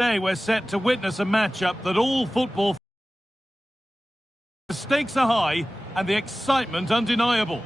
Today we're set to witness a matchup that all football... The stakes are high and the excitement undeniable.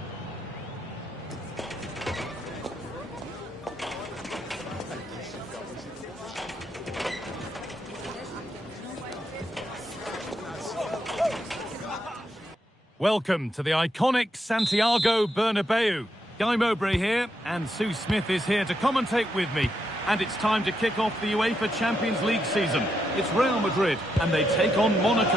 Welcome to the iconic Santiago Bernabeu. Guy Mowbray here, and Sue Smith is here to commentate with me. And it's time to kick off the UEFA Champions League season. It's Real Madrid, and they take on Monaco.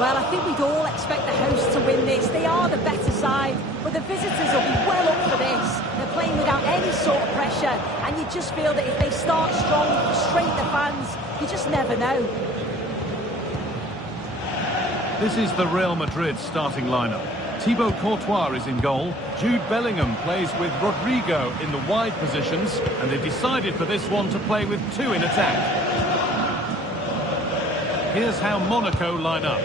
Well, I think we'd all expect the hosts to win this. They are the better side, but the visitors will be well up for this. They're playing without any sort of pressure, and you just feel that if they start strong, frustrate the fans, you just never know. This is the Real Madrid starting lineup. Thibaut Courtois is in goal. Jude Bellingham plays with Rodrigo in the wide positions, and they've decided for this one to play with two in attack. Here's how Monaco line up.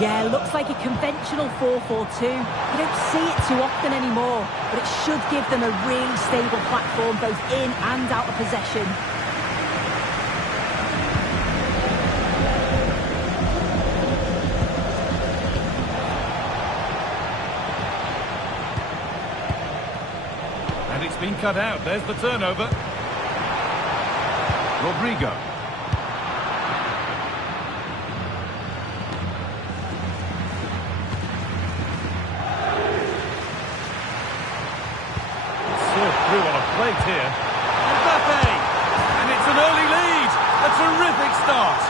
Yeah, looks like a conventional 4-4-2. You don't see it too often anymore, but it should give them a really stable platform both in and out of possession. And it's been cut out. There's the turnover. Rodrigo. Served through on a plate here. Mbappe! And it's an early lead. A terrific start.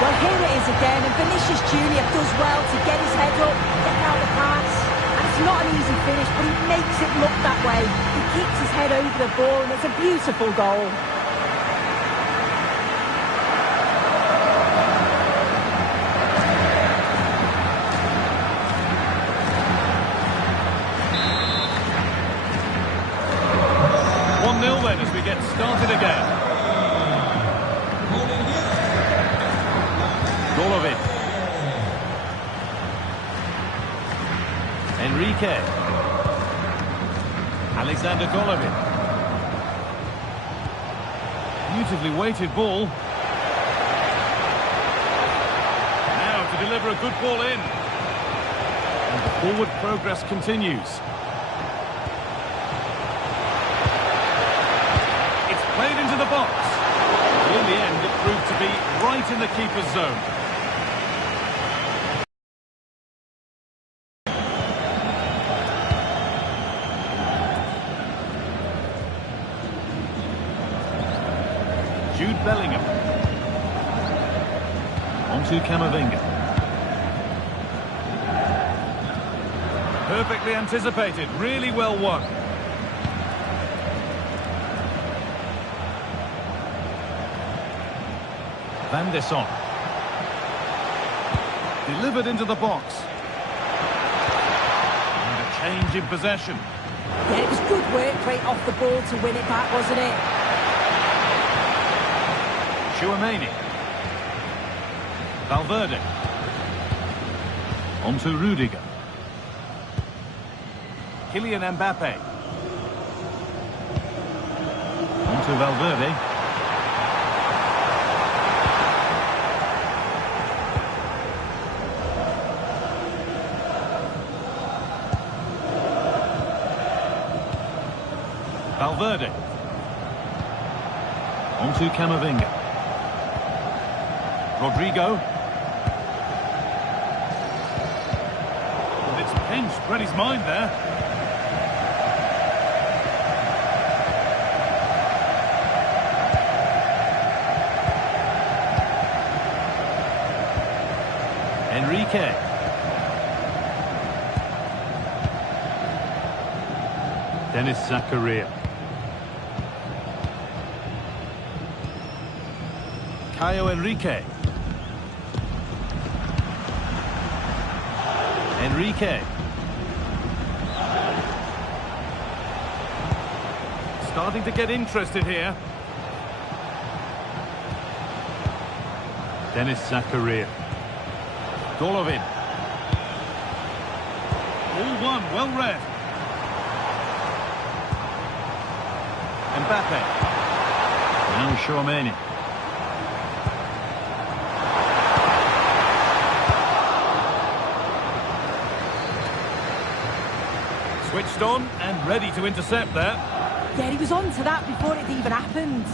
Well, here it is again, and Vinicius Jr. does well to get his head up, get out the pass. And it's not an easy finish, but he makes it look that way. He keeps his head over the ball, and it's a beautiful goal. Then as we get started again. Golovin. Enrique. Alexander Golovin. Beautifully weighted ball. Now to deliver a good ball in. And the forward progress continues. Played into the box. In the end, it proved to be right in the keeper's zone. Jude Bellingham. Onto Camavinga. Perfectly anticipated, really well won. Van der Son. Delivered into the box. And a change in possession. Yeah, it was good work right off the ball to win it back, wasn't it? Tchouameni. Valverde. Onto Rudiger. Kylian Mbappe. Onto Valverde. Valverde. Onto Camavinga. Rodrigo. And it's pinched, read his mind there. Enrique. Dennis Zakaria. Caio Enrique. Enrique. Starting to get interested here. Dennis Zakaria. Golovin. All one, well read. Mbappe. Now Tchouaméni. Switched on and ready to intercept there. Yeah, he was on to that before it even happened.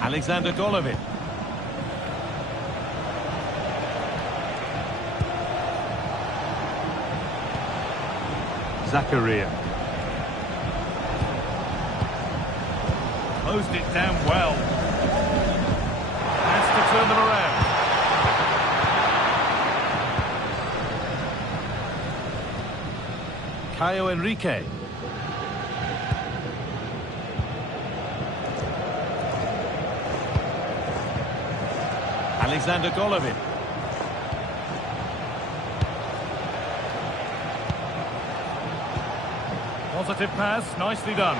Alexander Golovin. Zakaria. Closed it down well. Has to turn them around. Caio Henrique. Alexander Golovin. Positive pass, nicely done.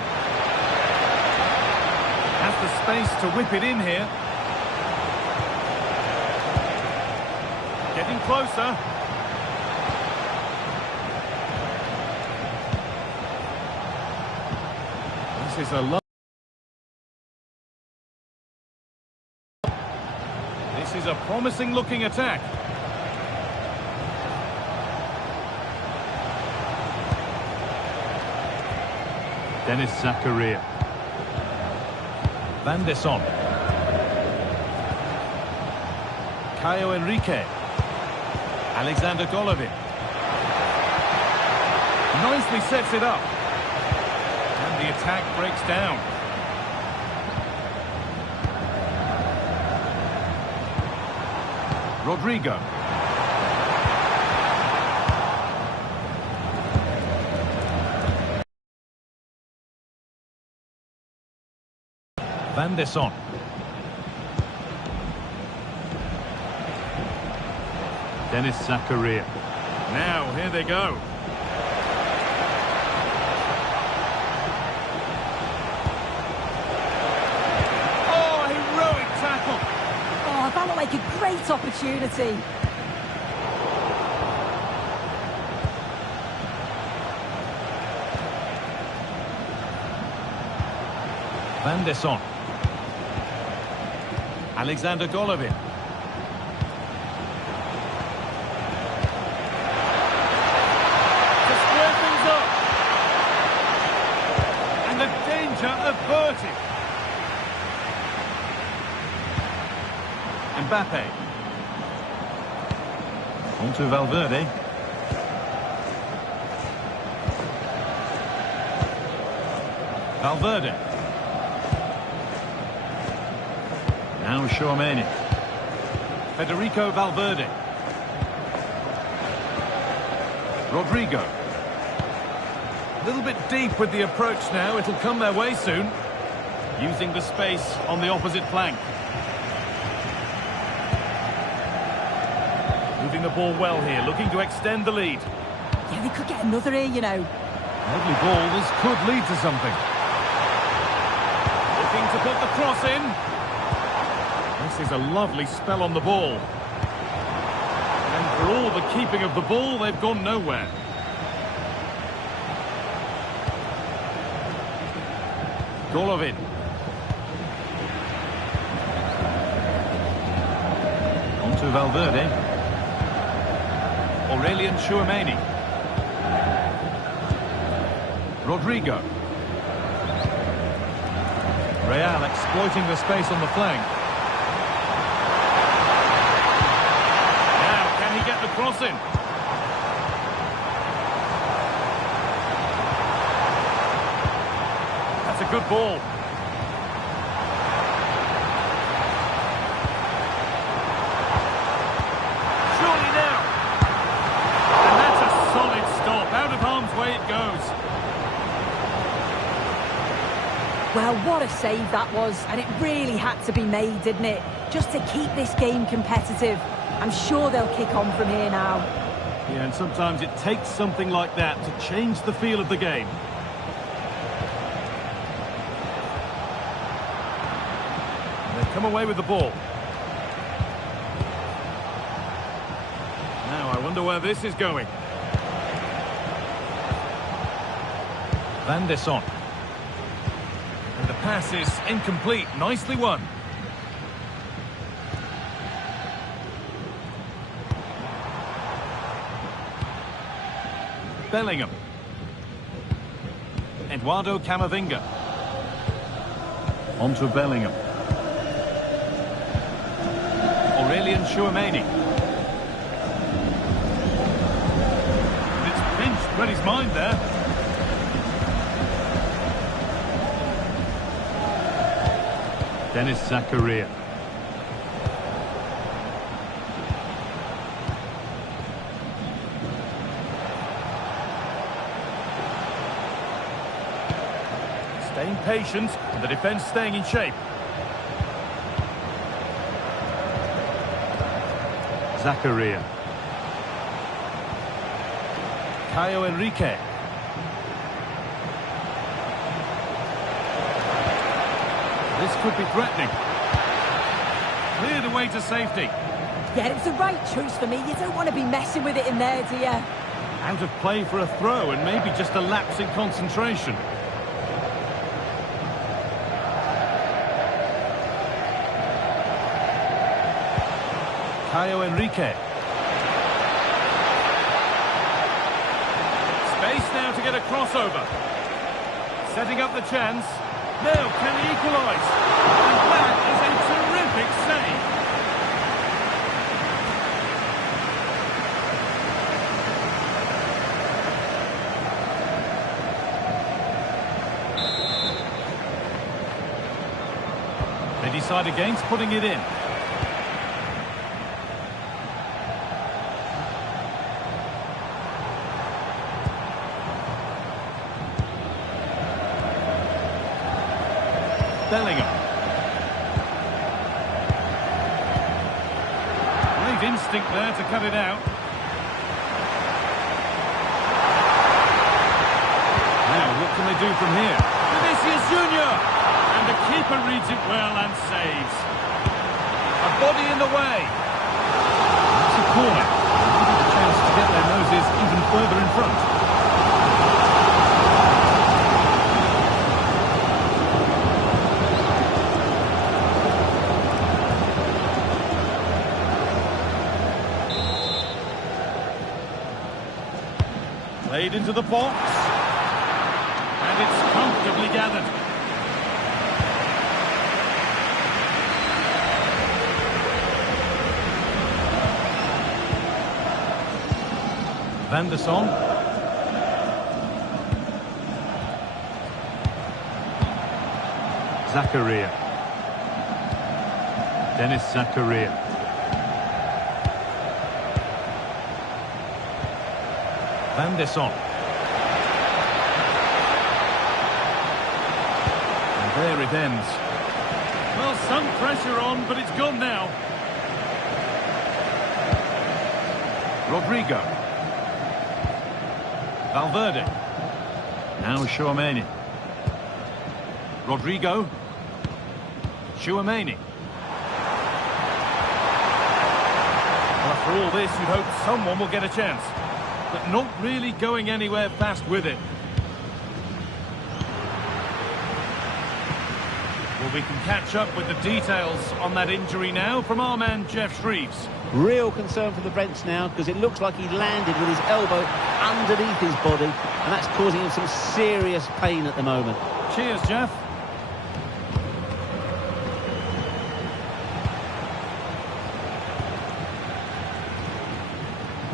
Has the space to whip it in here. Getting closer. This is a This is a promising looking attack. Dennis Zakaria. Van der Son. Caio Henrique. Alexander Golovin. Nicely sets it up. And the attack breaks down. Rodrigo. Van der Son. Dennis Zakaria. Now, here they go. Oh, heroic tackle. Oh, that looked like a great opportunity. Van der Son. Alexander Golovin. To square things up. And the danger averted. Mbappe. On to Valverde. Valverde. Now Tchouaméni. Federico Valverde. Rodrigo. A little bit deep with the approach now. It'll come their way soon. Using the space on the opposite flank. Moving the ball well here, looking to extend the lead. Yeah, they could get another here, you know. Lovely ball, this could lead to something. Looking to put the cross in. This is a lovely spell on the ball. And for all the keeping of the ball, they've gone nowhere. Golovin. On to Valverde. Aurelien Tchouaméni. Rodrigo. Real exploiting the space on the flank. Now, can he get the cross in? That's a good ball. Surely now. And that's a solid stop. Out of harm's way it goes. Well, what a save that was, and it really had to be made, didn't it? Just to keep this game competitive. I'm sure they'll kick on from here now. Yeah, and sometimes it takes something like that to change the feel of the game. They've come away with the ball. Now, I wonder Wonder where this is going. Van der Son. And the pass is incomplete. Nicely won. Bellingham. Eduardo Camavinga. On to Bellingham. Aurelian Tchouameni. And it's pinched, read his mind there. Dennis Zakaria. Staying patient, and the defence staying in shape. Zakaria. Caio Henrique. This could be threatening. Cleared away to safety. Yeah, it was the right choice for me. You don't want to be messing with it in there, do you? Out of play for a throw, and maybe just a lapse in concentration. Caio Henrique. Space now to get a crossover. Setting up the chance. Now, can he equalise? And that is a terrific save. They decide against putting it in. Bellingham. Great instinct there to cut it out. Now, what can they do from here? Vinicius Junior! And the keeper reads it well and saves. A body in the way. That's a corner. Maybe a chance to get their noses even further in front. Played into the box. And it's comfortably gathered. Van der Son. Zakaria. Dennis Zakaria. Van der Son. And there it ends. Well, some pressure on, but it's gone now. Rodrigo. Valverde. Now Tchouameni. Rodrigo. Tchouameni. Well, after all this, you'd hope someone will get a chance. But not really going anywhere fast with it. Well, we can catch up with the details on that injury now from our man Jeff Shreves. Real concern for the Brents now, because it looks like he landed with his elbow underneath his body, and that's causing him some serious pain at the moment. Cheers, Jeff.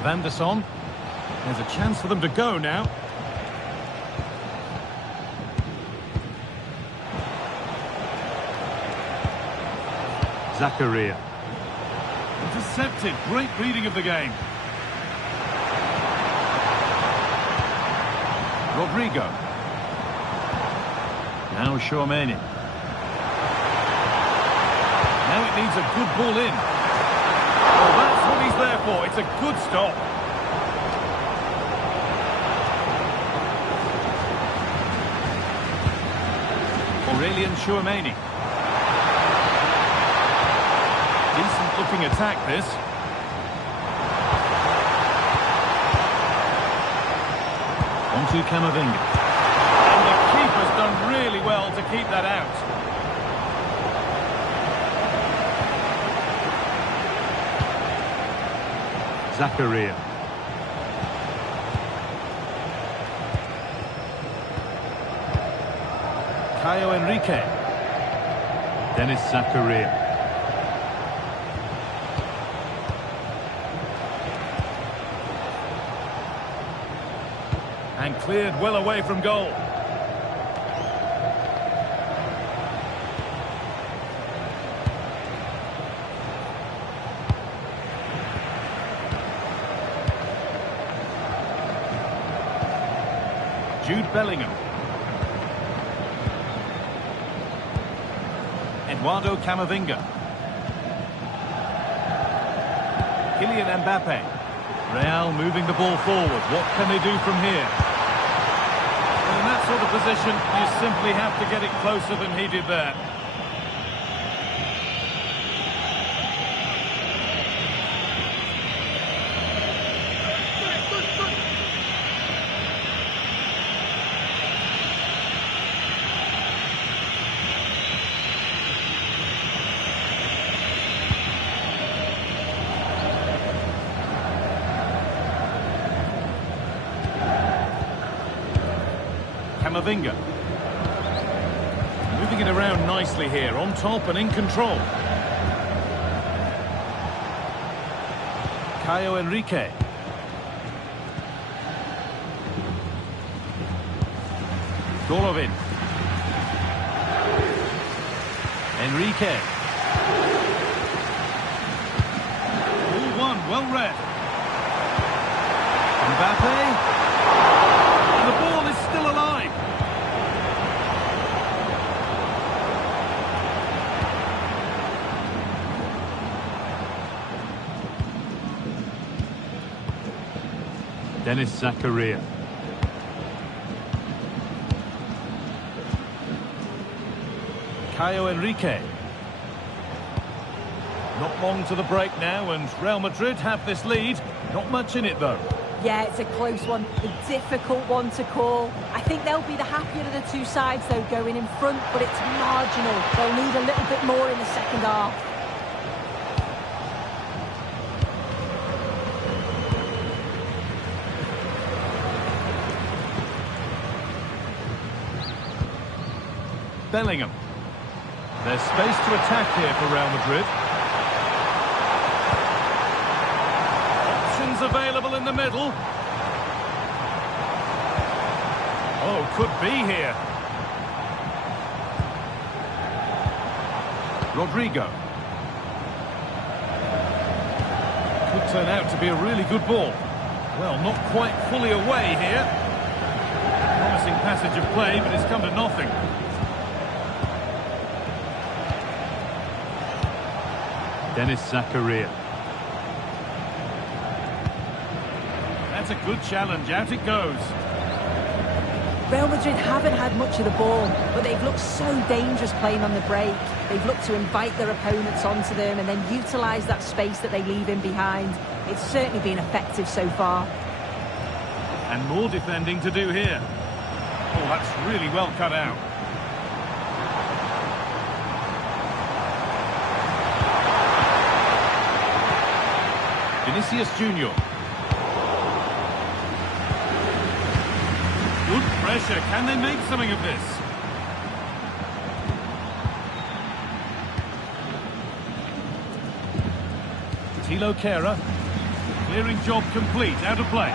Van der Son. There's a chance for them to go now. Zakaria. Intercepted. Great reading of the game. Rodrigo. Now Tchouameni. Now it needs a good ball in. Well, that's what he's there for. It's a good stop. Aurelian Tchouameni. Decent looking attack, this. into Camavinga. And the keeper's done really well to keep that out. Zakaria. Caio Henrique. Dennis Zakaria. And cleared well away from goal. Jude Bellingham. Eduardo Camavinga. Kylian Mbappe. Real moving the ball forward. What can they do from here? In that sort of position, you simply have to get it closer than he did there. Camavinga. Moving it around nicely here, on top and in control. Caio Henrique. Golovin. Henrique. All one, well read. Mbappe. And the ball is still alive. Dennis Zakaria. Caio Henrique. Not long to the break now, and Real Madrid have this lead. Not much in it, though. Yeah, it's a close one, a difficult one to call. I think they'll be the happier of the two sides, though, going in front, but it's marginal. They'll need a little bit more in the second half. Bellingham. There's space to attack here for Real Madrid. Options available in the middle. Oh, could be here. Rodrigo. Could turn out to be a really good ball. Well, not quite fully away here. Promising passage of play, but it's come to nothing. Dennis Zakaria. That's a good challenge. Out it goes. Real Madrid haven't had much of the ball, but they've looked so dangerous playing on the break. They've looked to invite their opponents onto them and then utilise that space that they leave in behind. It's certainly been effective so far. And more defending to do here. Oh, that's really well cut out. Vinicius Junior. Good pressure. Can they make something of this? Tilo Kehrer. Clearing job complete. Out of play.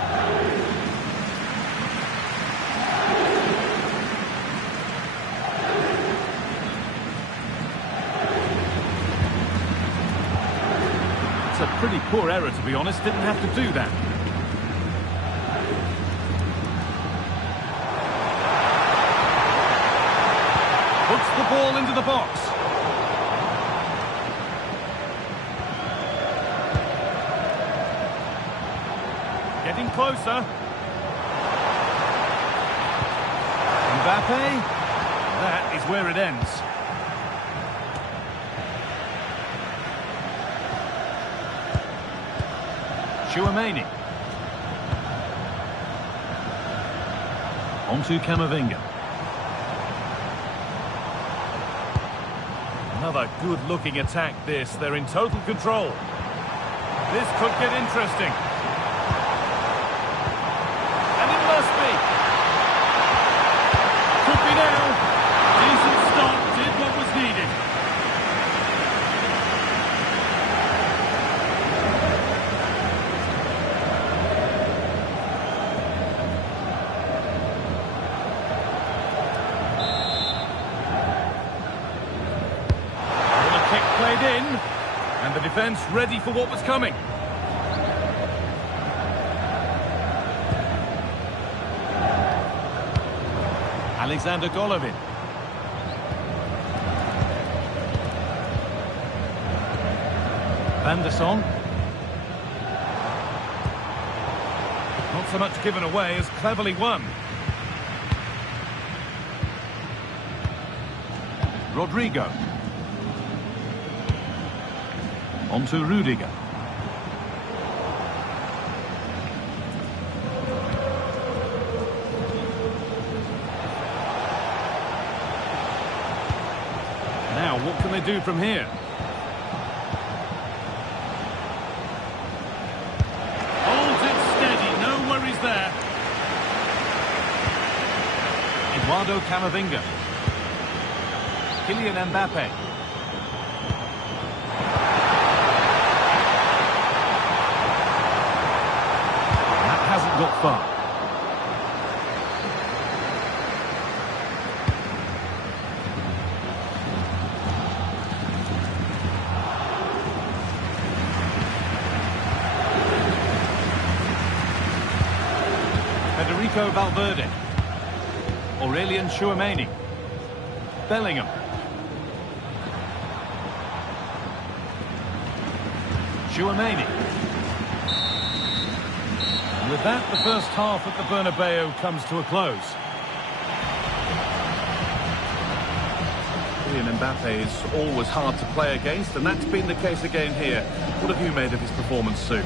It's a pretty poor error, to be honest. Didn't have to do that. Puts the ball into the box. Getting closer. Mbappe. That is where it ends. Chouameni. On to Camavinga. Another good-looking attack, this. They're in total control. This could get interesting. And it must be. Could be now. Decent start, did what was needed. Played in, and the defence ready for what was coming. Alexander Golovin. Van der Sar. Not so much given away as cleverly won. Rodrigo. On to Rudiger. Now, what can they do from here? Holds it steady, no worries there. Eduardo Camavinga. Kylian Mbappe. Hasn't got far. Federico Valverde. Aurelian Tchouameni. Bellingham. Tchouameni. And with that, the first half at the Bernabeu comes to a close. Kylian Mbappe is always hard to play against, and that's been the case again here. What have you made of his performance, Sue?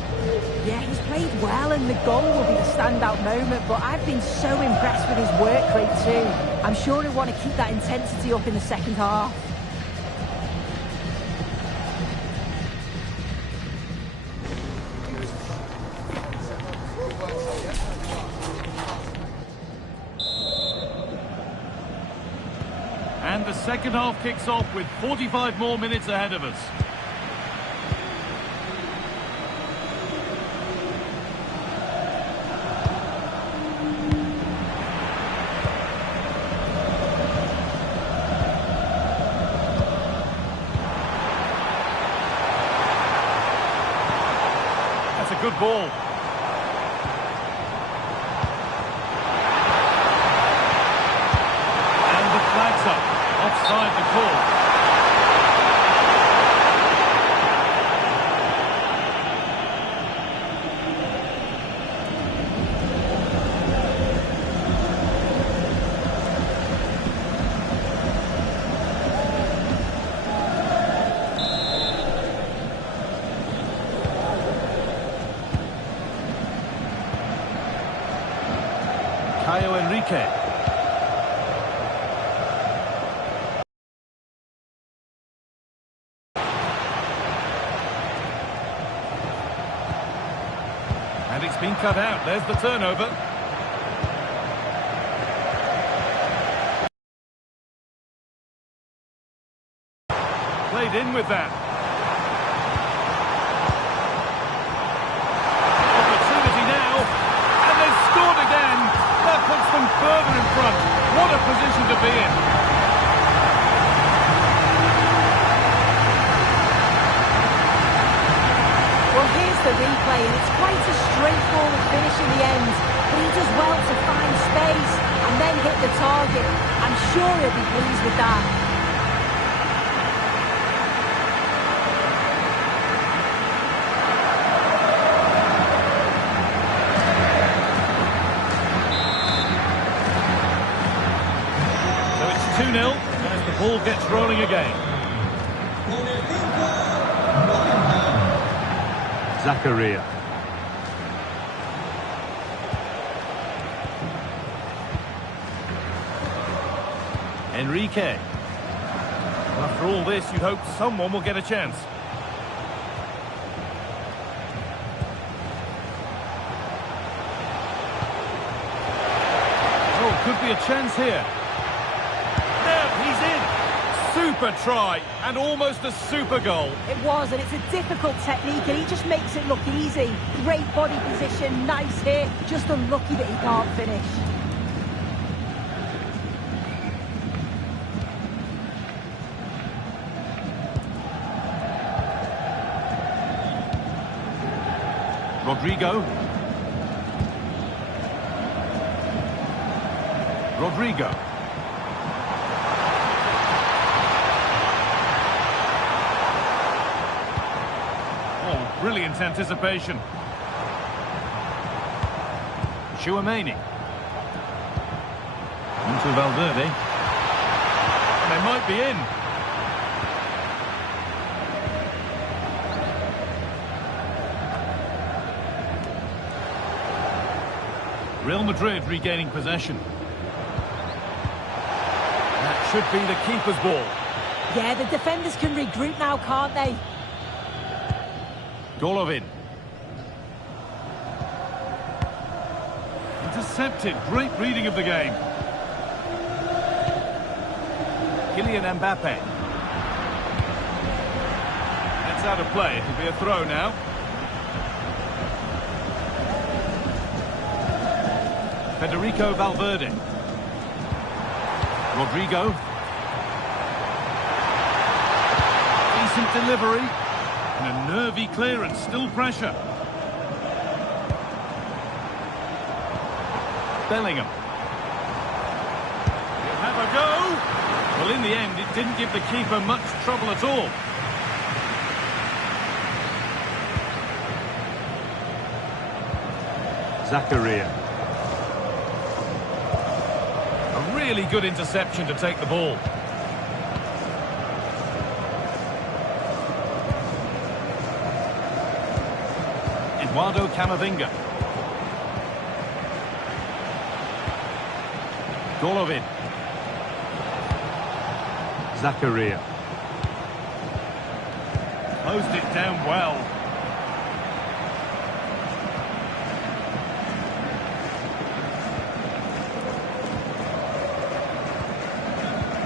Yeah, he's played well, and the goal will be the standout moment, but I've been so impressed with his work rate too. I'm sure he'll want to keep that intensity up in the second half. And the second half kicks off with 45 more minutes ahead of us. That's a good ball. Offside the call. Caio Henrique. And it's been cut out. There's the turnover. Played in with that. Opportunity now. And they've scored again. That puts them further in front. What a position to be in. Well, here's the replay, and it's quite a straightforward finish in the end. But he does well to find space and then hit the target. I'm sure he'll be pleased with that. So it's 2-0 as the ball gets rolling again. Zakaria. Enrique. After all this, you'd hope someone will get a chance. Oh, could be a chance here. There, he's in. Super try, and almost a super goal. It was, and it's a difficult technique, and he just makes it look easy. Great body position, nice hit, just unlucky that he can't finish. Rodrigo. Rodrigo. Oh, brilliant anticipation. Chouameni. Onto Valverde. And they might be in. Real Madrid regaining possession. That should be the keeper's ball. Yeah, the defenders can regroup now, can't they? Golovin. Intercepted. Great reading of the game. Kylian Mbappe. That's out of play. It'll be a throw now. Federico Valverde. Rodrigo. Decent delivery. And a nervy clearance. Still pressure. Bellingham. He'll have a go. Well, in the end, it didn't give the keeper much trouble at all. Zakaria. Really good interception to take the ball. Eduardo Camavinga. Golovin. Zakaria. Closed it down well.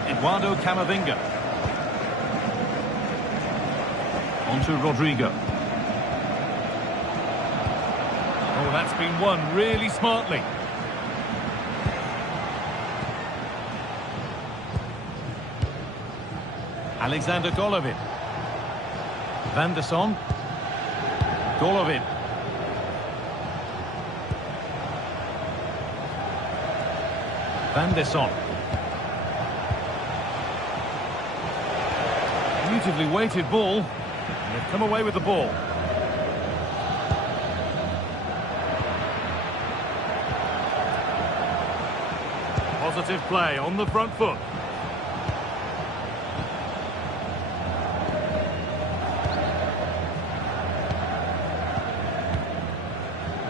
Eduardo Camavinga. Onto Rodrigo. Oh, that's been won really smartly. Alexander Golovin. Van der Son. Golovin. Van der Son. Beautifully weighted ball. They've come away with the ball. Positive play on the front foot.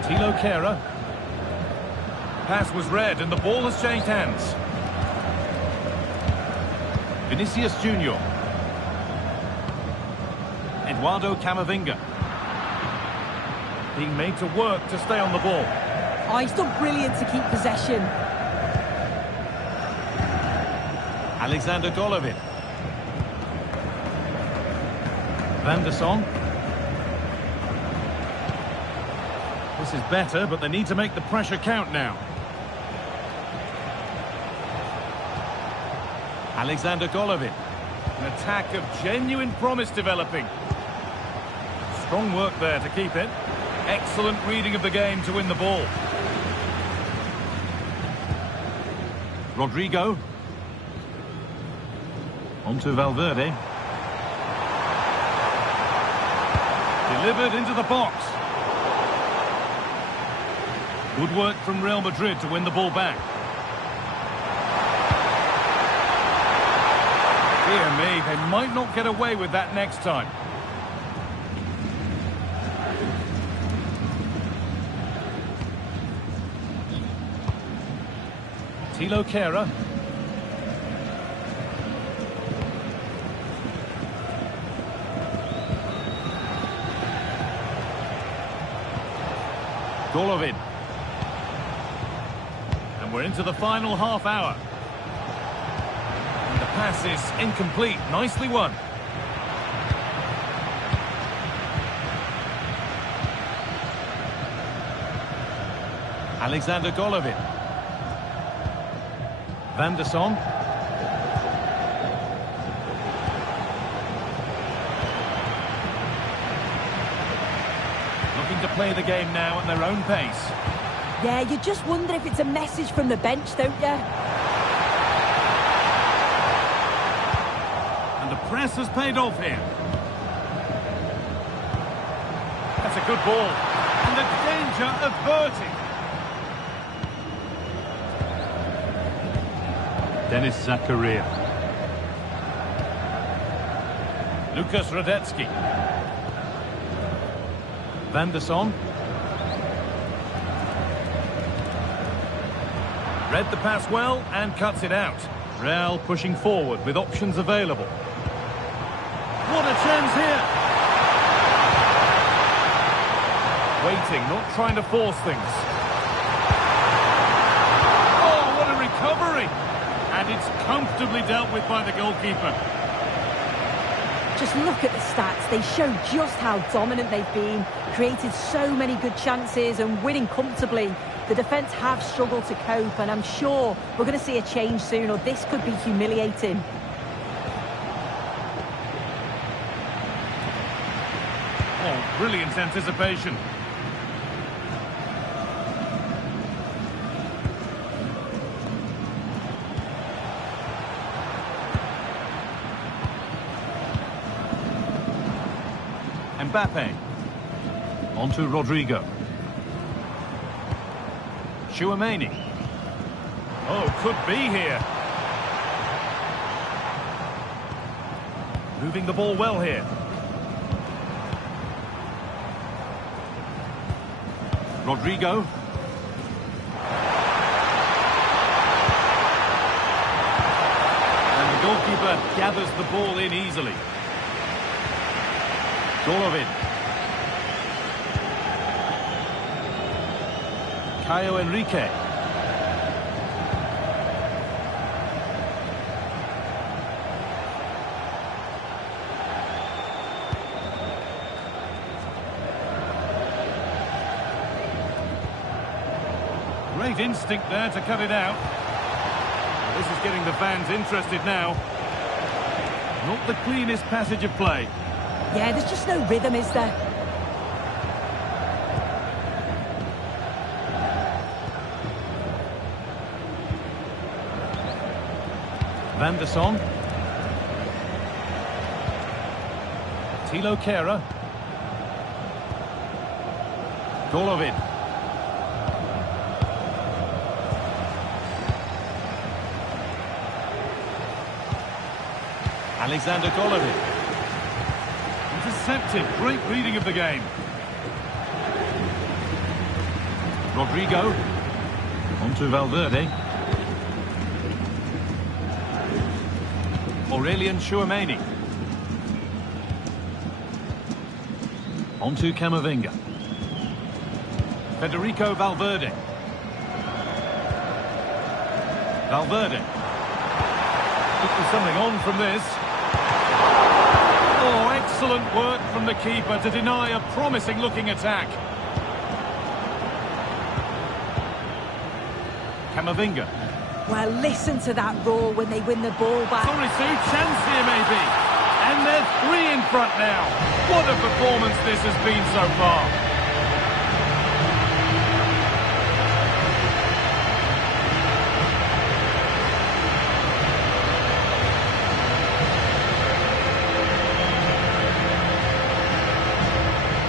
Tilo Kehrer. Pass was read and the ball has changed hands. Vinicius Junior. Eduardo Camavinga. Being made to work to stay on the ball. Oh, he's done brilliant to keep possession. Alexander Golovin. Van der Son. This is better, but they need to make the pressure count now. Alexander Golovin. An attack of genuine promise developing. Strong work there to keep it. Excellent reading of the game to win the ball. Rodrigo. Onto Valverde. Delivered into the box. Good work from Real Madrid to win the ball back. Dear me, they might not get away with that next time. Tilo Kehrer. Golovin. And we're into the final half hour. And the pass is incomplete. Nicely won. Alexander Golovin. Van der Son. Looking to play the game now at their own pace. Yeah, you just wonder if it's a message from the bench, don't you? And the press has paid off here. That's a good ball. And the danger averted. Denis Zakaria. Lucas Radetzky. Van der Son. Read the pass well and cuts it out. Real pushing forward with options available. What a chance here! Waiting, not trying to force things. Oh, what a recovery! And it's comfortably dealt with by the goalkeeper. Just look at the stats. They show just how dominant they've been. Created so many good chances and winning comfortably. The defence have struggled to cope, and I'm sure we're going to see a change soon, or this could be humiliating. Oh, brilliant anticipation. Mbappe. On to Rodrigo. Chouameni. Oh, could be here. Moving the ball well here. Rodrigo. And the goalkeeper gathers the ball in easily. Golovin. Caio Henrique. Great instinct there to cut it out. Well, this is getting the fans interested now. Not the cleanest passage of play. Yeah, there's just no rhythm, is there? Van der Son. Thilo Kehrer. Golovin. Alexander Golovin. Intercepted. Great reading of the game. Rodrigo. On to Valverde. Aurelien Chouameni. On to Camavinga. Federico Valverde. Valverde. There's something on from this. Oh, excellent work from the keeper to deny a promising-looking attack. Camavinga. Well, listen to that roar when they win the ball back. Sorry, Sue, chance here maybe. And they're 3 in front now. What a performance this has been so far.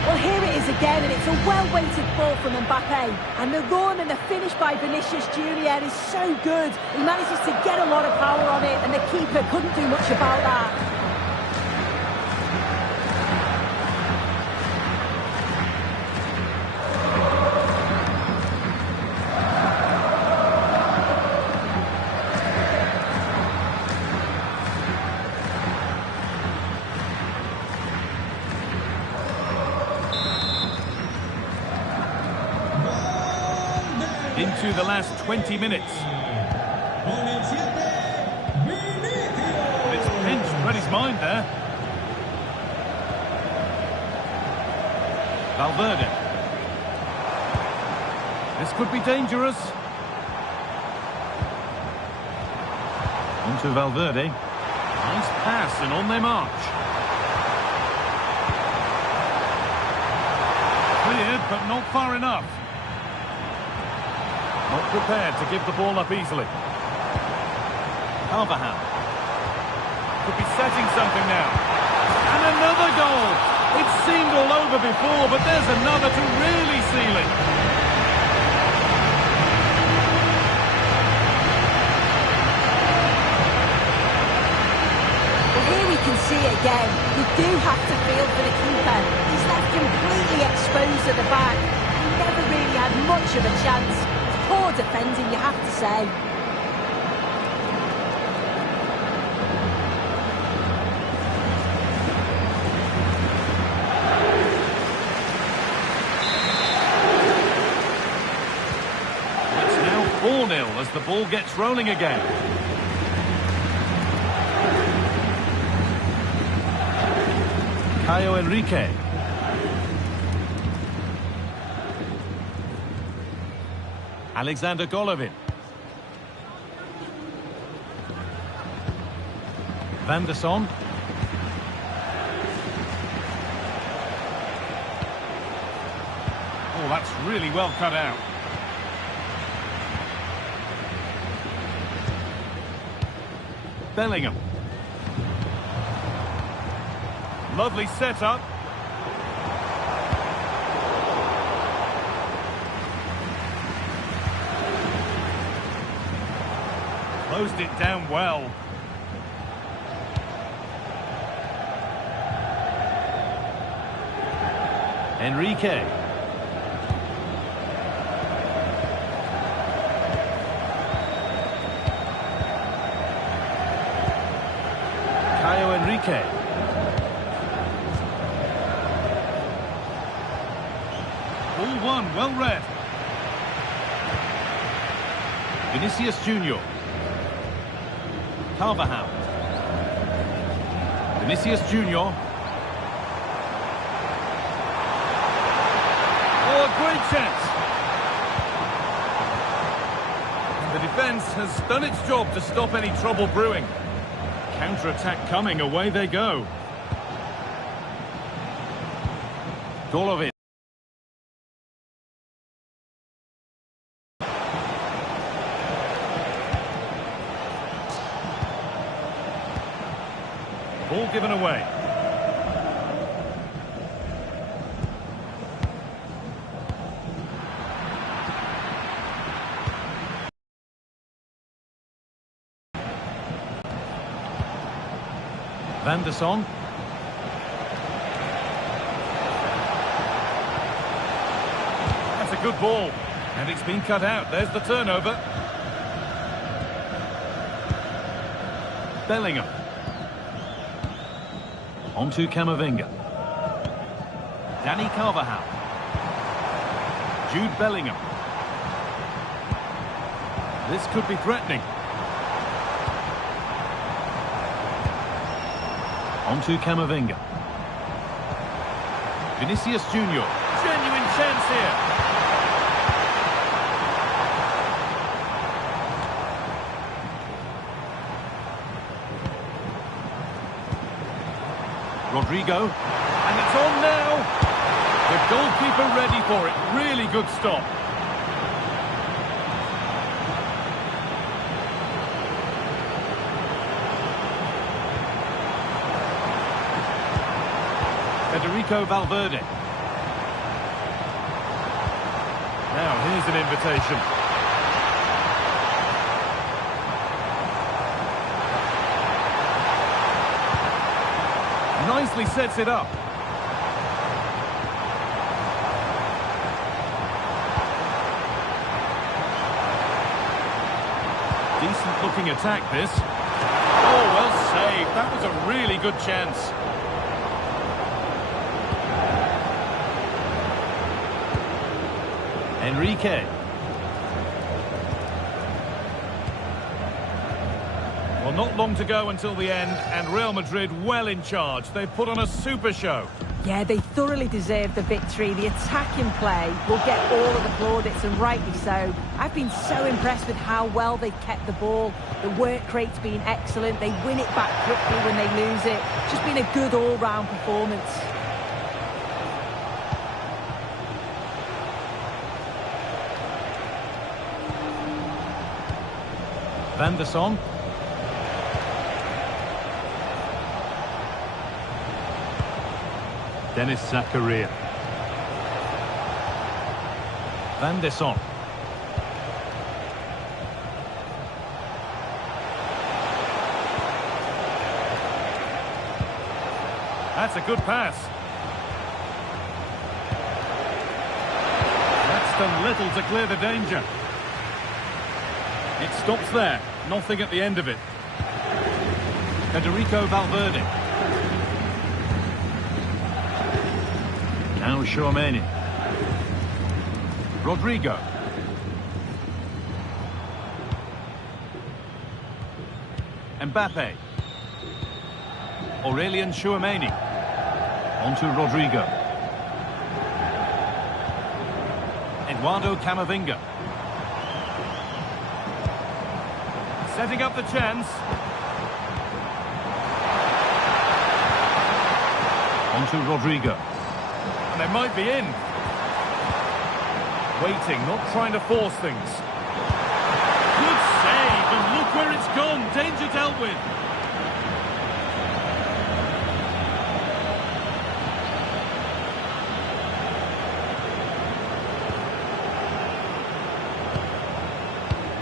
Well, here it is again, and it's a well-weighted ball from Mbappe. And the run and the finish by Vinicius Junior is so good. He manages to get a lot of power on it, and the keeper couldn't do much about that. Into the last 20 minutes. It's pinched Reddy's mind there. Valverde. This could be dangerous. Onto Valverde. Nice pass and on they march. Cleared, but not far enough. Not prepared to give the ball up easily. Carvajal. Could be setting something now. And another goal! It seemed all over before, but there's another to really seal it. Well, here we can see it again. You do have to feel for the keeper. He's left completely exposed at the back. He never really had much of a chance. Poor defending, you have to say. It's now 4-0 as the ball gets rolling again. Caio Henrique. Alexander Golovin. Van der Son. Oh, that's really well cut out. Bellingham. Lovely setup. Closed it down well. Enrique. Caio Henrique. Ball one, well read. Vinicius Junior. Carvajal. Vinicius Junior. Oh, a great chance. The defence has done its job to stop any trouble brewing. Counter-attack coming, away they go. Golovin. Ball given away. Van der Son. That's a good ball. And it's been cut out. There's the turnover. Bellingham. Onto Camavinga. Danny Carvajal. Jude Bellingham. This could be threatening. Onto Camavinga. Vinicius Junior. Genuine chance here. Rodrigo. And it's on now. The goalkeeper ready for it. Really good stop. Federico Valverde. Now here's an invitation. Nicely sets it up. Decent looking attack this. Oh, well saved. That was a really good chance. Enrique. Well, not long to go until the end, and Real Madrid well in charge. They've put on a super show. Yeah, they thoroughly deserve the victory. The attacking play will get all of the plaudits, and rightly so. I've been so impressed with how well they've kept the ball. The work rate's been excellent. They win it back quickly when they lose it. Just been a good all-round performance. Van der Son. Dennis Zakaria. Van der Son. That's a good pass. That's done little to clear the danger. It stops there. Nothing at the end of it. Federico Valverde. Now Tchouaméni. Rodrigo. Mbappe. Aurelien Tchouaméni. On to Rodrigo. Eduardo Camavinga. Setting up the chance. On to Rodrigo. And they might be in. Waiting, not trying to force things. Good save, and look where it's gone. Danger dealt with.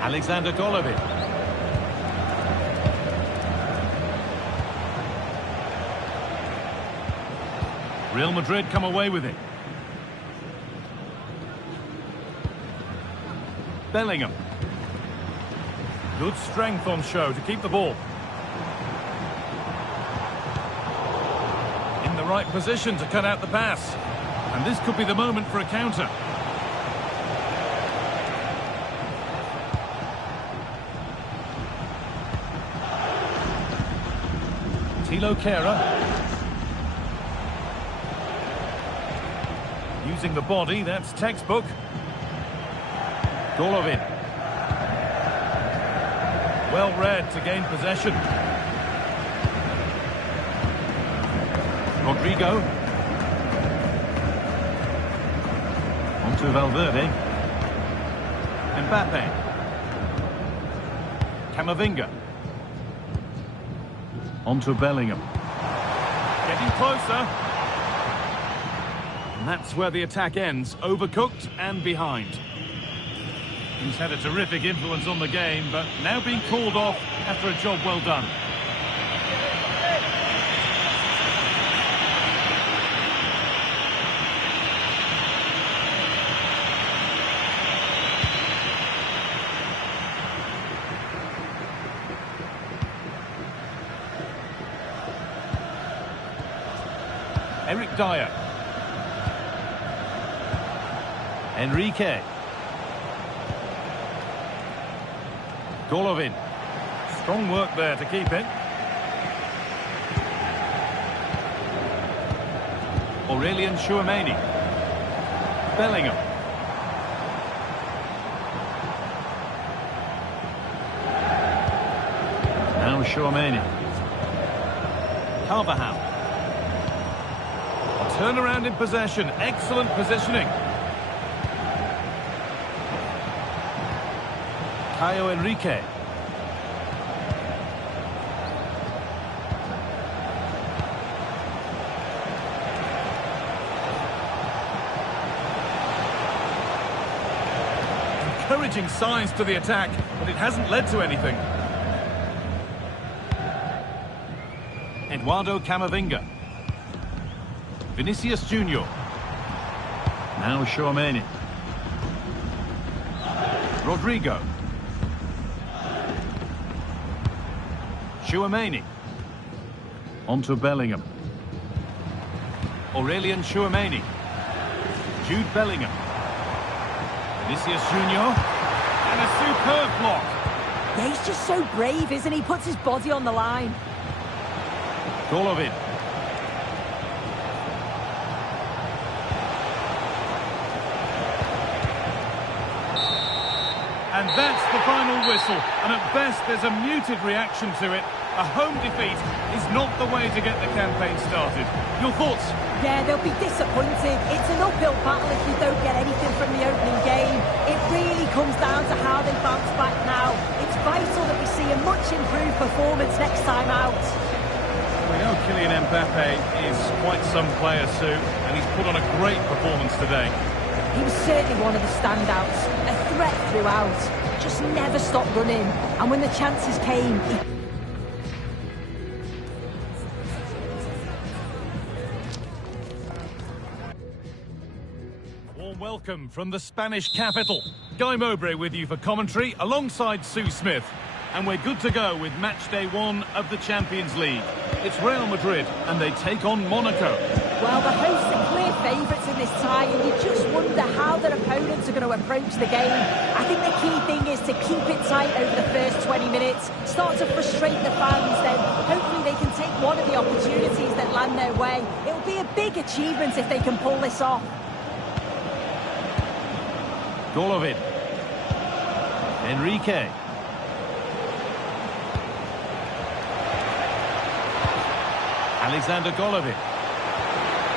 Alexander Golovin. Real Madrid come away with it. Bellingham. Good strength on show to keep the ball. In the right position to cut out the pass. And this could be the moment for a counter. Thilo Kehrer. Using the body, that's textbook. Golovin. Well read to gain possession. Rodrigo. On to Valverde. Mbappe. Camavinga. On to Bellingham. Getting closer. And that's where the attack ends, overcooked and behind. He's had a terrific influence on the game, but now being called off after a job well done. Eric Dyer. Enrique. Golovin. Strong work there to keep it. Aurelien Tchouaméni. Bellingham. Now Tchouaméni. Carvajal. A turnaround in possession. Excellent positioning. Caio Enrique. Encouraging signs to the attack, but it hasn't led to anything. Eduardo Camavinga. Vinicius Junior. Now Tchouaméni. Rodrigo. Tchouaméni. On to Bellingham. Aurelien Tchouaméni. Jude Bellingham. Vinicius Junior. And a superb block. Yeah, he's just so brave, isn't he? Puts his body on the line. Golovin. And that's the final whistle. And at best, there's a muted reaction to it. A home defeat is not the way to get the campaign started. Your thoughts? Yeah, they'll be disappointed. It's an uphill battle if you don't get anything from the opening game. It really comes down to how they bounce back now. It's vital that we see a much improved performance next time out. We know Kylian Mbappe is quite some player, Sue, and he's put on a great performance today. He was certainly one of the standouts, a threat throughout, just never stopped running, and when the chances came, he... Warm welcome from the Spanish capital. Guy Mowbray with you for commentary, alongside Sue Smith. And we're good to go with match day 1 of the Champions League. It's Real Madrid, and they take on Monaco. Well, the hosts are clear favourites in this tie, and you just wonder how their opponents are going to approach the game. I think the key thing is to keep it tight over the first 20 minutes, start to frustrate the fans, then hopefully they can take one of the opportunities that land their way. It'll be a big achievement if they can pull this off. Golovin. Enrique. Alexander Golovin.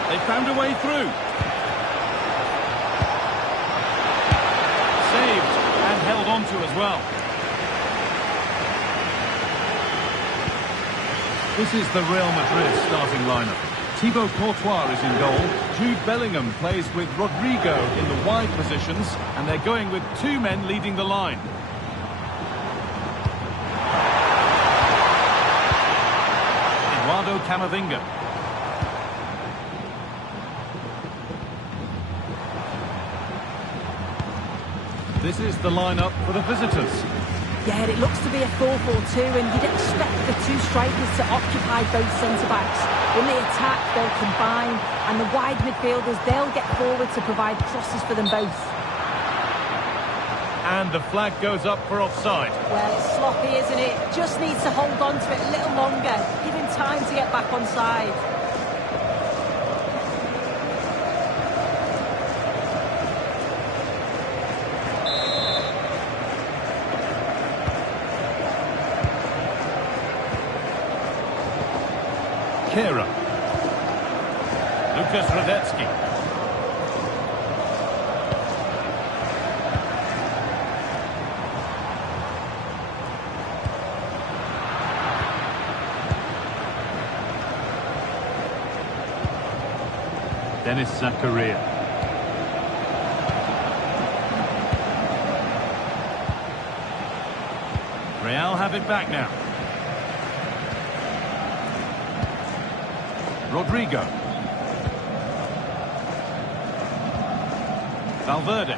They found a way through. Saved and held on to as well. This is the Real Madrid starting lineup. Thibaut Courtois is in goal. Jude Bellingham plays with Rodrigo in the wide positions, and they're going with 2 men leading the line. Eduardo Camavinga. This is the lineup for the visitors. Yeah, it looks to be a 4-4-2, and you'd expect the 2 strikers to occupy both centre-backs. When they attack, they'll combine, and the wide midfielders, they'll get forward to provide crosses for them both. And the flag goes up for offside. Well, it's sloppy, isn't it? Just needs to hold on to it a little longer, give him time to get back on side. Kera. Lucas Radetzky. Dennis Zakaria. Real have it back now. Rodrigo. Valverde.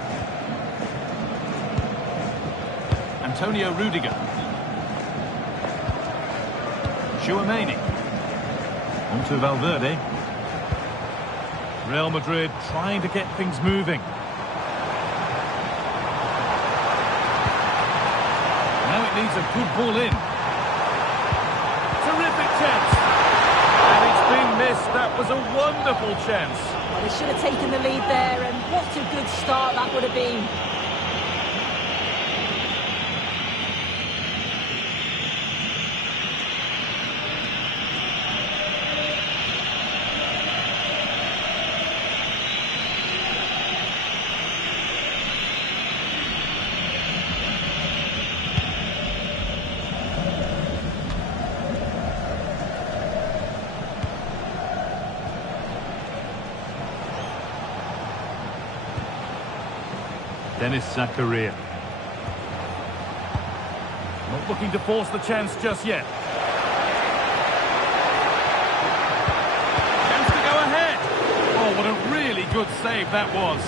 Antonio Rudiger. Tchouaméni. On to Valverde. Real Madrid trying to get things moving. Now it needs a good ball in. Terrific chance. And it's been missed. That was a wonderful chance. Well, they should have taken the lead there, and what a good start that would have been. Dennis Zakaria. Not looking to force the chance just yet. Chance to go ahead. Oh, what a really good save that was.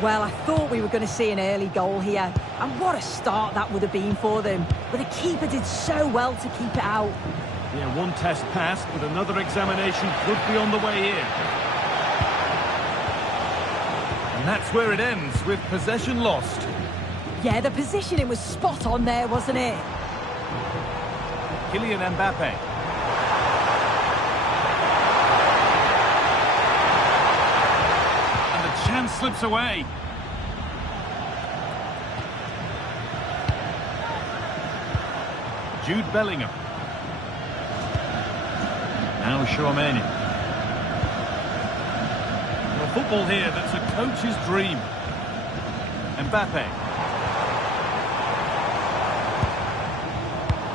Well, I thought we were going to see an early goal here, and what a start that would have been for them. But the keeper did so well to keep it out. Yeah, one test passed, but another examination could be on the way here. And that's where it ends, with possession lost. Yeah, the positioning was spot on there, wasn't it? Kylian Mbappe. And the chance slips away. Jude Bellingham. Now Tchouaméni. Well, football here that's a coach's dream. Mbappe.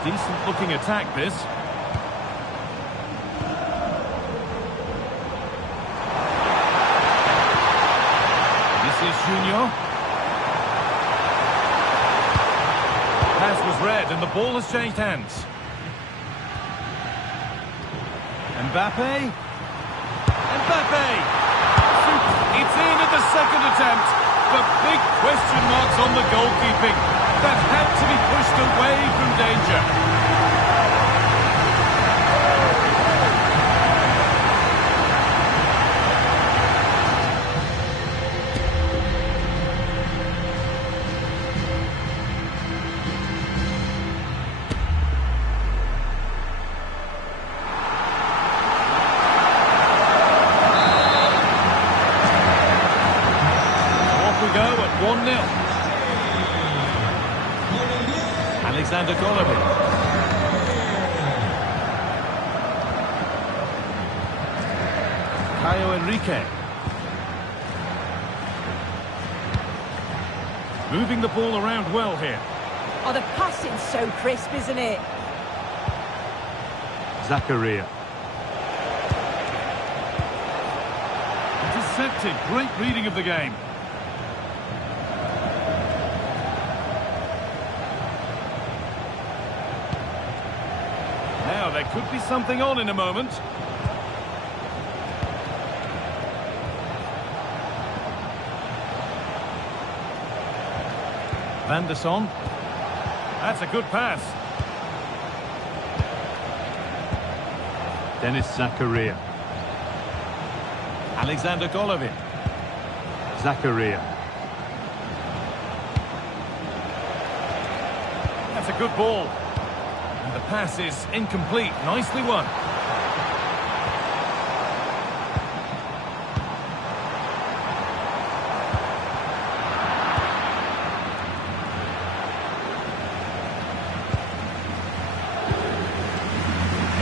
Decent looking attack, this. This is Junior. Pass was red and the ball has changed hands. Mbappe. Mbappe! It's in at the second attempt. The big question marks on the goalkeeping. That had to be pushed away from danger. Go at 1-0. Alexander Golovin. Caio Henrique. Moving the ball around well here. Oh, the passing's so crisp, isn't it? Zakaria. Intercepted. Great reading of the game. Now, there could be something on in a moment. Van der Son. That's a good pass. Dennis Zakaria. Alexander Golovin. Zakaria. That's a good ball. And the pass is incomplete. Nicely won.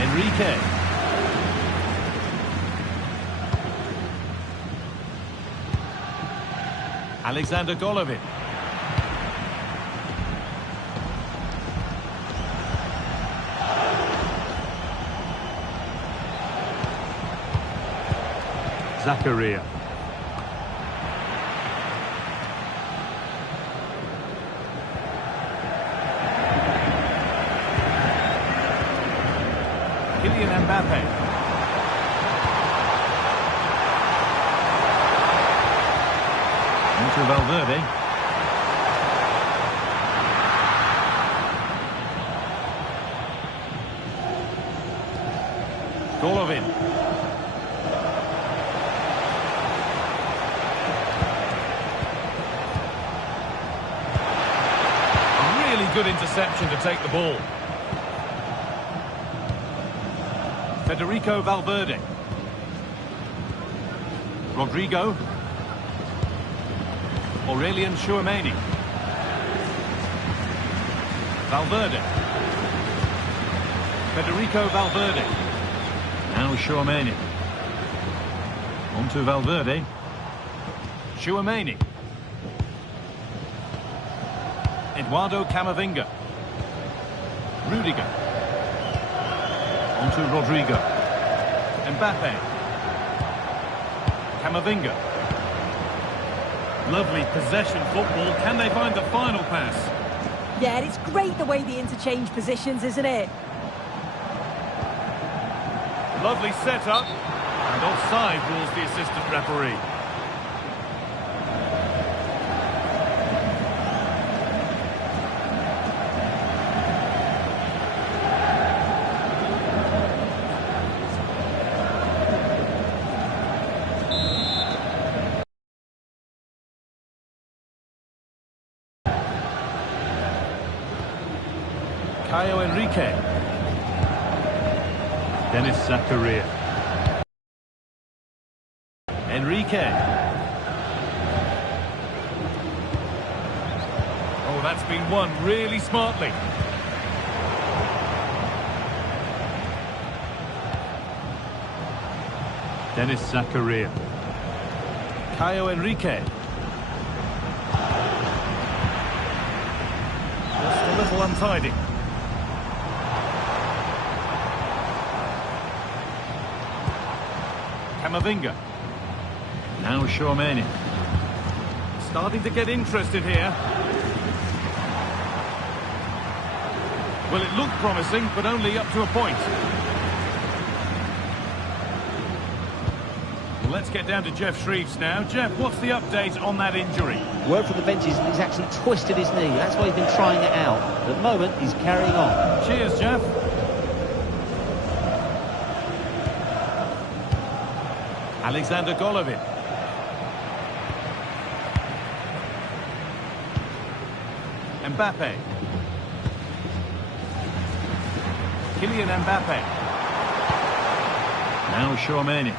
Enrique. Alexander Golovin. Zakaria. Kylian Mbappe. Into Valverde. Golovin. Good interception to take the ball. Federico Valverde. Rodrigo. Aurelien Tchouaméni. Valverde. Federico Valverde. Now Tchouaméni. On to Valverde. Tchouaméni. Eduardo Camavinga. Rudiger. On to Rodrigo. Mbappe. Camavinga. Lovely possession football. Can they find the final pass? Yeah, it's great the way they interchange positions, isn't it? Lovely setup. And offside rules the assistant referee. Enrique. Dennis Zakaria. Enrique. Oh, that's been won really smartly. Dennis Zakaria. Caio Enrique. Just a little untidy. Camavinga. Now Tchouaméni. Starting to get interested here. Well, it looked promising, but only up to a point. Well, let's get down to Jeff Shreves now. Jeff, what's the update on that injury? Word from the benches, he's actually twisted his knee. That's why he's been trying it out. At the moment, he's carrying on. Cheers, Jeff. Alexander Golovin. Mbappe. Kylian Mbappe. Now Tchouaméni.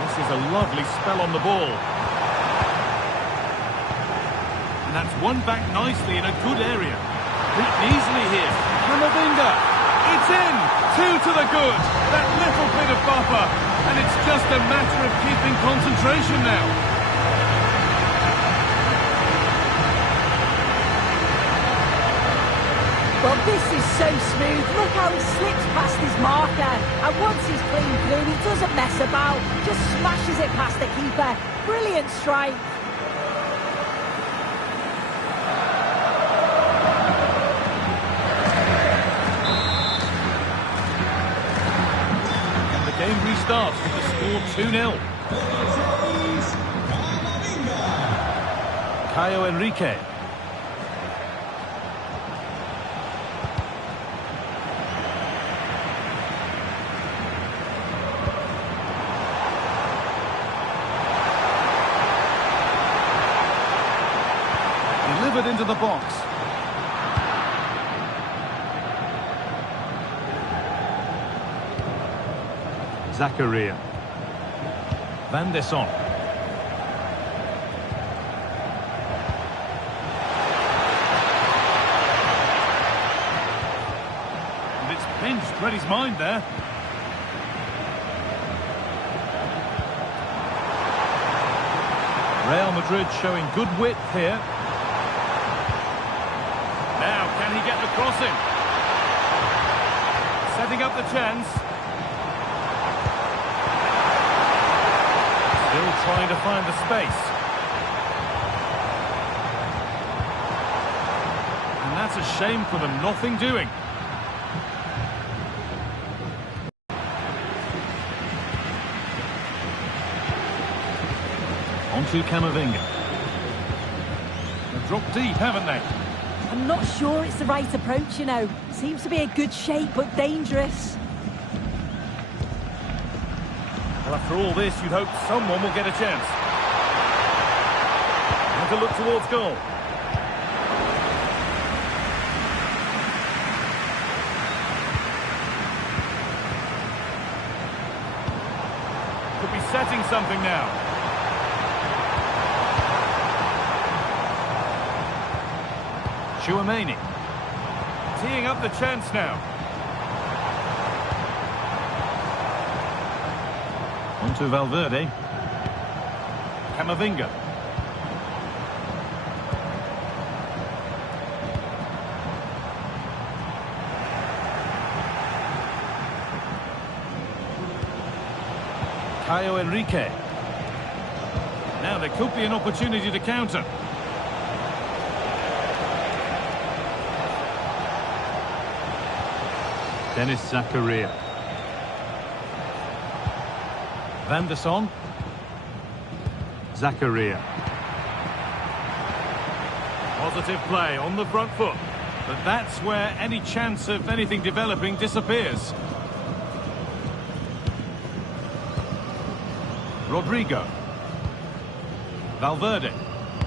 This is a lovely spell on the ball. And that's won back nicely in a good area. Beaten easily here. Camavinga. It's in. 2 to the good. That little bit of buffer. And it's just a matter of keeping concentration now. Well, this is so smooth. Look how he slips past his marker. And once he's clean through, he doesn't mess about. Just smashes it past the keeper. Brilliant strike. And the game restarts with the score 2-0. Caio Enrique. Delivered into the box. Zakaria. Van der Son. And it's pinched Reddy's mind there. Real Madrid showing good width here. Now, can he get the crossing? Setting up the chance. Still trying to find the space. And that's a shame for them, nothing doing. On to Camavinga. They've dropped deep, haven't they? I'm not sure it's the right approach, you know. Seems to be a good shape, but dangerous. Well, after all this, you'd hope someone will get a chance. And to look towards goal. Could be setting something now. Tchouaméni. Teeing up the chance now. On to Valverde. Camavinga. Caio Enrique. Now there could be an opportunity to counter. Dennis Zakaria. Van der Son. Zakaria. Positive play on the front foot. But that's where any chance of anything developing disappears. Rodrigo. Valverde.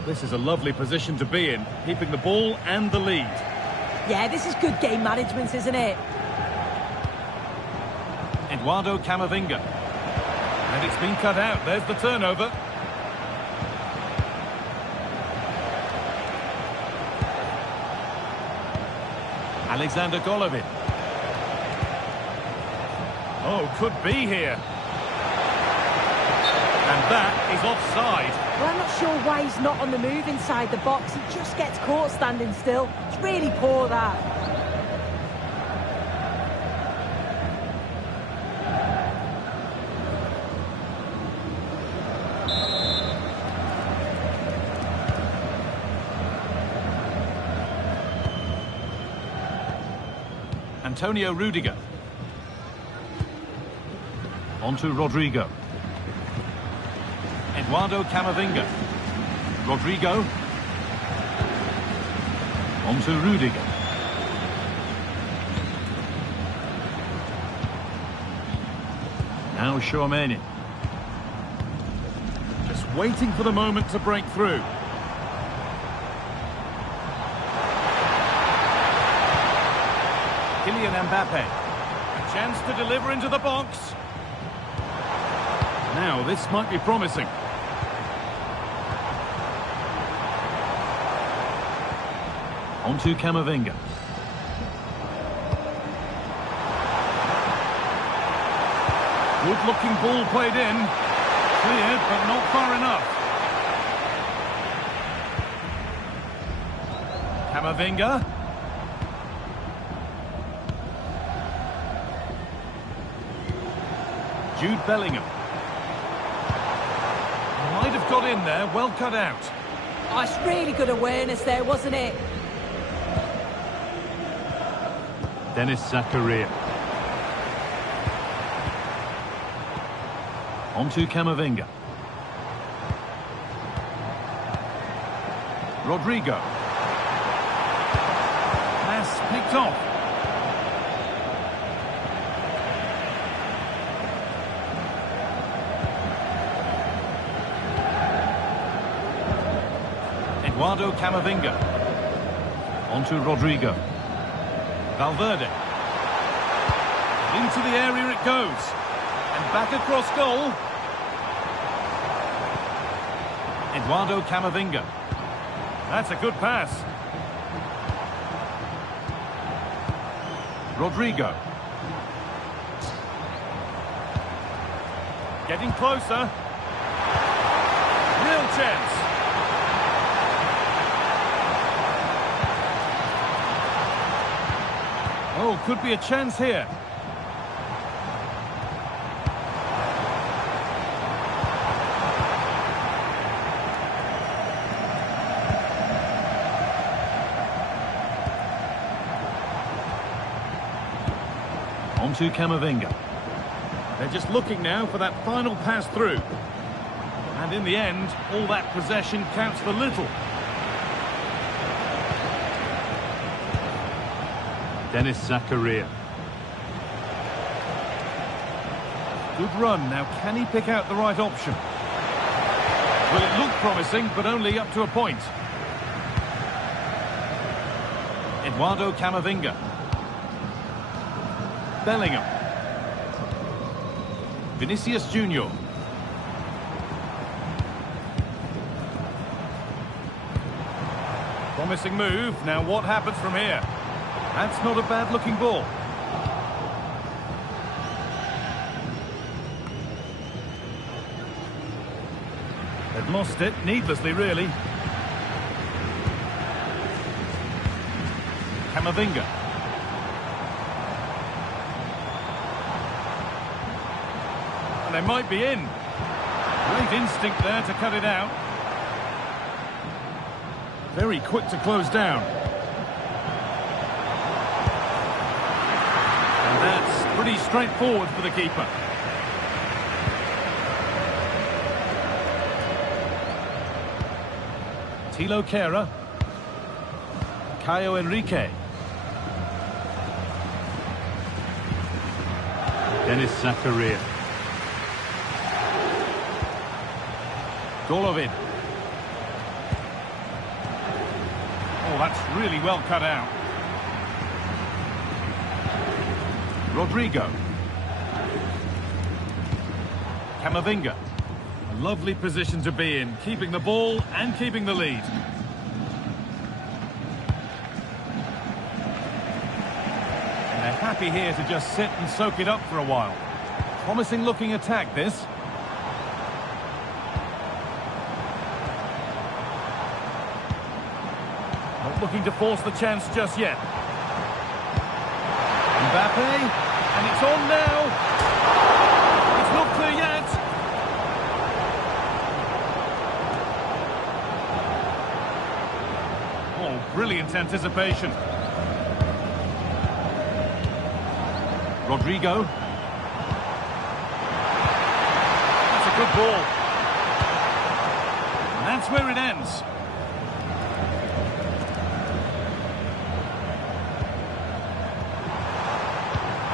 This is a lovely position to be in, keeping the ball and the lead. Yeah, this is good game management, isn't it? Eduardo Camavinga. And it's been cut out. There's the turnover. Alexander Golovin. Oh, could be here. And that is offside. Well, I'm not sure why he's not on the move inside the box. He just gets caught standing still. It's really poor, that. Antonio Rudiger. On to Rodrigo. Eduardo Camavinga. Rodrigo. On to Rudiger. Now Tchouaméni. Just waiting for the moment to break through. Kylian Mbappe. A chance to deliver into the box. Now this might be promising. On to Camavinga. Good looking ball played in. Cleared, but not far enough. Camavinga. Jude Bellingham. Might have got in there, well cut out. Oh, it's really good awareness there, wasn't it? Denis Zakaria. On to Camavinga. Rodrigo. Pass picked off. Eduardo Camavinga. On to Rodrigo. Valverde. Into the area it goes. And back across goal. Eduardo Camavinga. That's a good pass. Rodrigo. Getting closer. Real chance. Oh, could be a chance here. On to Camavinga. They're just looking now for that final pass through. And in the end, all that possession counts for little. Denis Zakaria. Good run. Now, can he pick out the right option? Well, it looked promising, but only up to a point. Eduardo Camavinga. Bellingham. Vinicius Junior. Promising move. Now, what happens from here? That's not a bad-looking ball. They've lost it, needlessly, really. Camavinga. And they might be in. Great instinct there to cut it out. Very quick to close down. Pretty straightforward for the keeper. Thilo Kehrer. Caio Henrique. Denis Zakaria. Golovin. Oh, that's really well cut out. Rodrigo. Camavinga. A lovely position to be in, keeping the ball and keeping the lead. And they're happy here to just sit and soak it up for a while. Promising looking attack, this. Not looking to force the chance just yet. Mbappe, and it's on now. It's not clear yet. Oh, brilliant anticipation. Rodrigo. That's a good ball. And that's where it ends.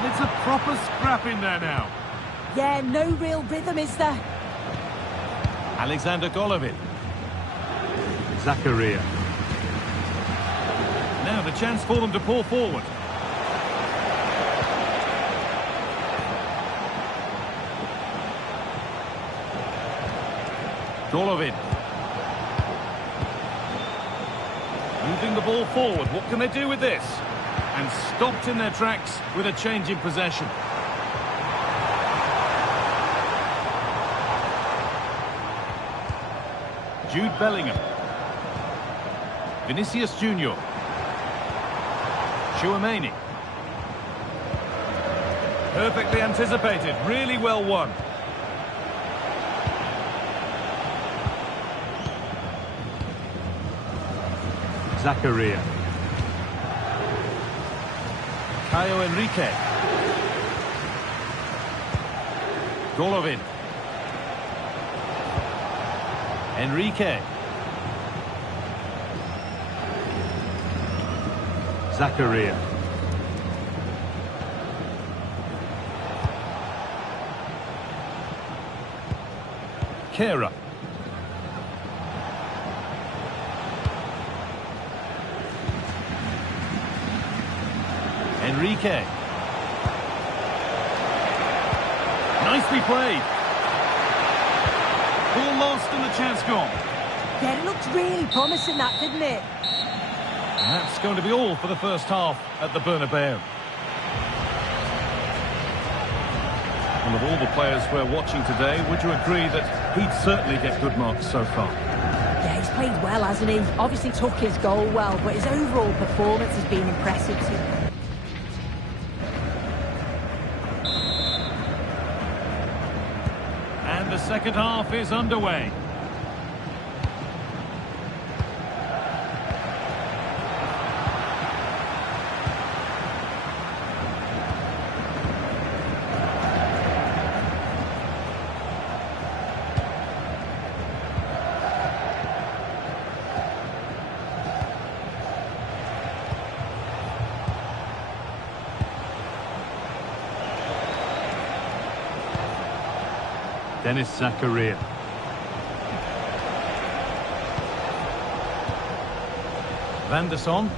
It's a proper scrap in there now. Yeah, no real rhythm, is there? Alexander Golovin. Zakaria. Now the chance for them to pull forward. Golovin. Moving the ball forward. What can they do with this? And stopped in their tracks with a change in possession. Jude Bellingham. Vinicius Junior. Tchouaméni. Perfectly anticipated, really well won. Zakaria. Caio Henrique. Golovin. Enrique. Zakaria. Kera. Enrique. Nicely played. Ball lost and the chance gone. Yeah, it looked really promising, that, didn't it? And that's going to be all for the first half at the Bernabeu. Well, of all the players we're watching today, would you agree that he'd certainly get good marks so far? Yeah, he's played well, hasn't he? Obviously took his goal well, but his overall performance has been impressive too. And the second half is underway. Dennis Zakaria. Van der Son.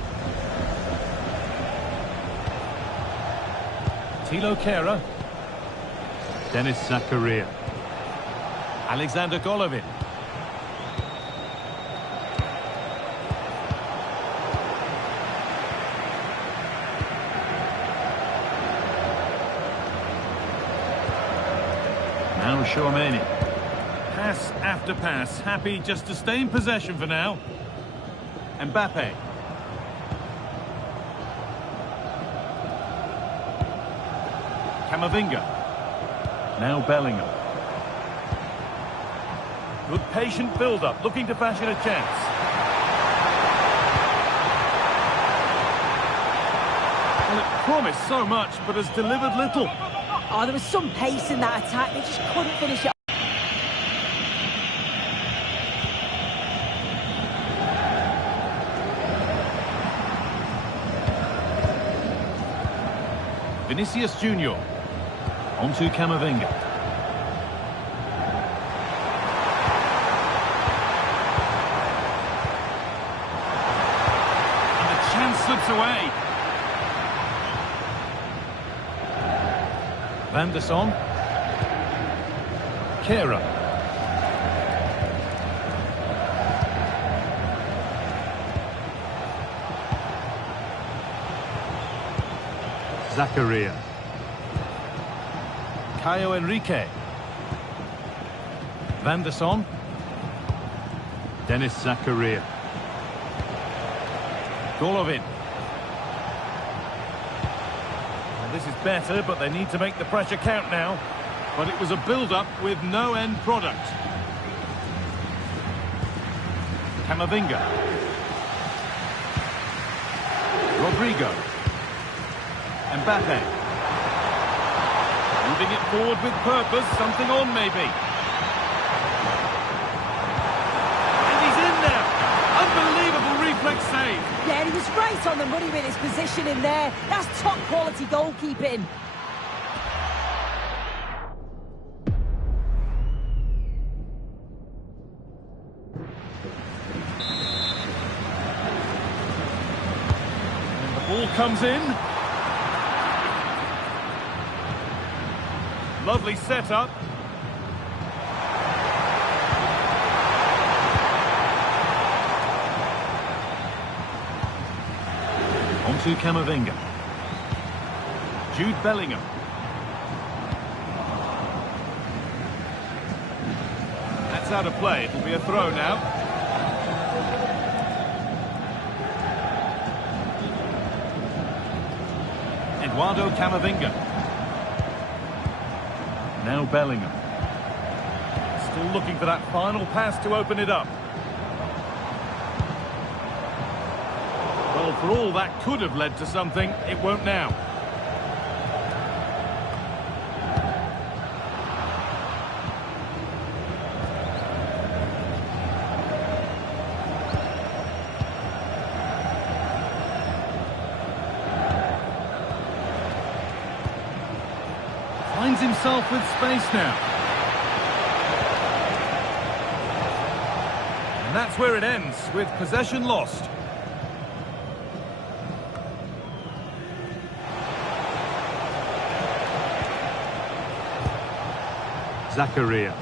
Thilo Kehrer. Dennis Zakaria. Alexander Golovin. Now Tchouaméni. Pass after pass, happy just to stay in possession for now. Mbappe. Camavinga. Now Bellingham. Good patient build-up, looking to fashion a chance. Well, it promised so much, but has delivered little. Oh, there was some pace in that attack. They just couldn't finish it. Vinicius Junior. Onto Camavinga. And the chance slips away. Van der Son. Kehrer. Zakaria. Caio Henrique. Van der Son. Dennis Zakaria. Golovin. Well, this is better, but they need to make the pressure count now. But it was a build-up with no end product. Camavinga. Rodrigo. Mbappe. Moving it forward with purpose, something on maybe. And he's in there. Unbelievable reflex save. Yeah, he was right on the money with his position in there. That's top quality goalkeeping. And the ball comes in. Lovely setup. On to Camavinga. Jude Bellingham. That's out of play. It'll be a throw now. Eduardo Camavinga. Now Bellingham. Still looking for that final pass to open it up. Well, for all that could have led to something, it won't now. Finds himself with space now. And that's where it ends, with possession lost. Zakaria.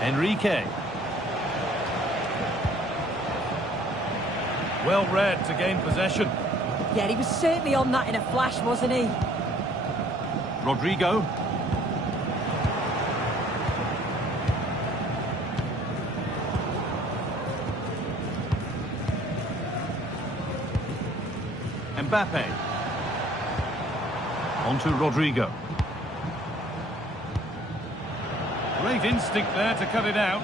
Enrique. Well read to gain possession. Yeah, he was certainly on that in a flash, wasn't he? Rodrigo. Mbappe. On to Rodrigo. Great instinct there to cut it out.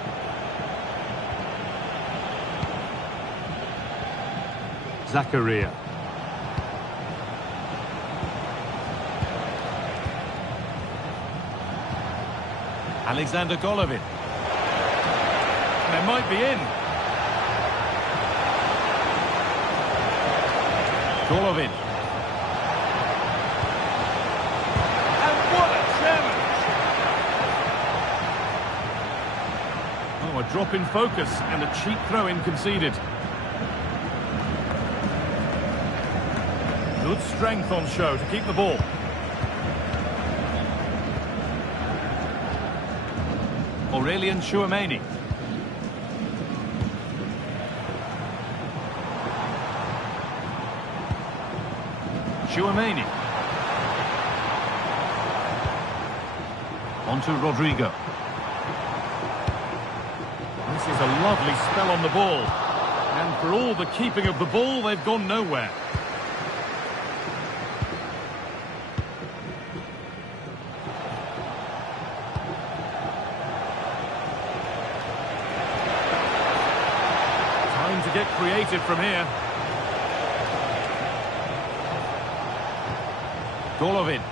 Zakaria. Alexander Golovin. They might be in. Golovin. And what a challenge! Oh, a drop in focus and a cheap throw-in conceded. Good strength on show to keep the ball. Aurelien Tchouameni. Tchouameni. On to Rodrigo. This is a lovely spell on the ball. And for all the keeping of the ball, they've gone nowhere. Time to get creative from here. Golovin.